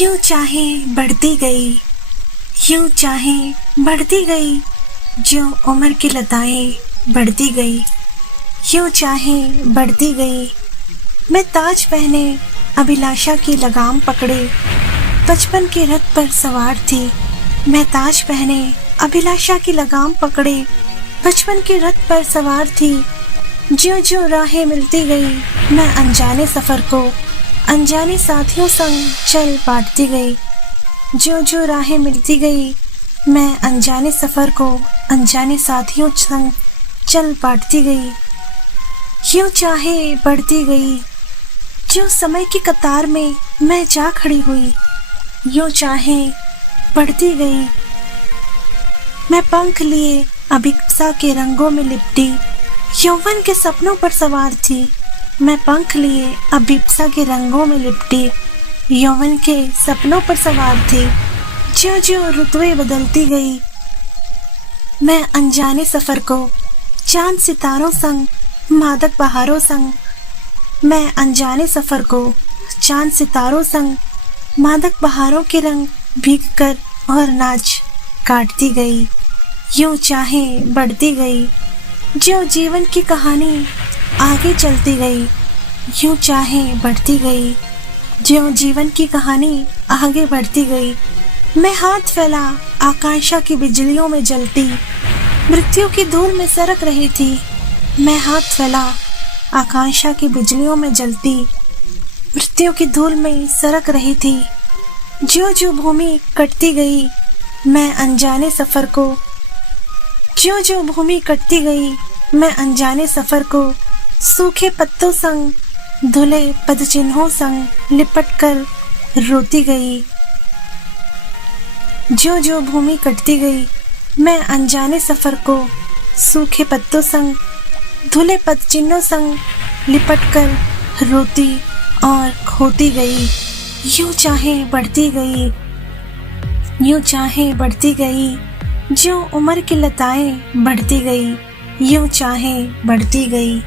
यूं चाहे बढ़ती गई, यूं चाहे बढ़ती गई, जो उम्र की लताएं बढ़ती गई, यूं चाहे बढ़ती गई। मैं ताज पहने अभिलाषा की लगाम पकड़े, बचपन के रथ पर सवार थी। मैं ताज पहने अभिलाषा की लगाम पकड़े, बचपन के रथ पर सवार थी। ज्यों ज्यों राहें मिलती गई, मैं अनजाने सफर को अनजाने साथियों संग चल बांटती गई। ज्यों ज्यों राहें मिलती गई, मैं अनजाने सफर को अनजाने साथियों संग चल बांटती गई। यूं चाहे बढ़ती गई, जो समय की कतार में मैं जा खड़ी हुई। यूं चाहे बढ़ती गई, मैं पंख लिए अभिप्सा के रंगों में लिपटी, यौवन के सपनों पर सवार थी। मैं पंख लिए अभिप्सा के रंगों में लिपटी, यौवन के सपनों पर सवार थी। ज्यों ज्यों ऋतुएं बदलती गई, मैं अनजाने सफर को चांद सितारों संग मादक बहारों संग, मैं अनजाने सफर को चांद सितारों संग मादक बहारों के रंग भीग कर और नाच काटती गई। यूं चाहे बढ़ती गई, जो जीवन की कहानी आगे चलती गई। यूं चाहे बढ़ती गई, जो जीवन की कहानी आगे बढ़ती गई। मैं हाथ फैला आकांक्षा की बिजलियों में जलती, मृत्यु की धूल में सरक रही थी। मैं हाथ फैला आकांक्षा की बिजलियों में जलती, मृत्यु की धूल में सरक रही थी। ज्यों ज्यों भूमि कटती गई, मैं अनजाने सफर को ज्यों ज्यों भूमि कटती गई, मैं अनजाने सफर को सूखे पत्तों संग धुले पदचिन्हों संग लिपट कर रोती गई। ज्यों ज्यों भूमि कटती गई, मैं अनजाने सफर को सूखे पत्तों संग धुले पदचिन्हों संग लिपट कर रोती और खोती गई। यूं चाहे बढ़ती गई, यूं चाहे बढ़ती गई, जो उम्र की लताएं बढ़ती गई। यूं चाहे बढ़ती गई।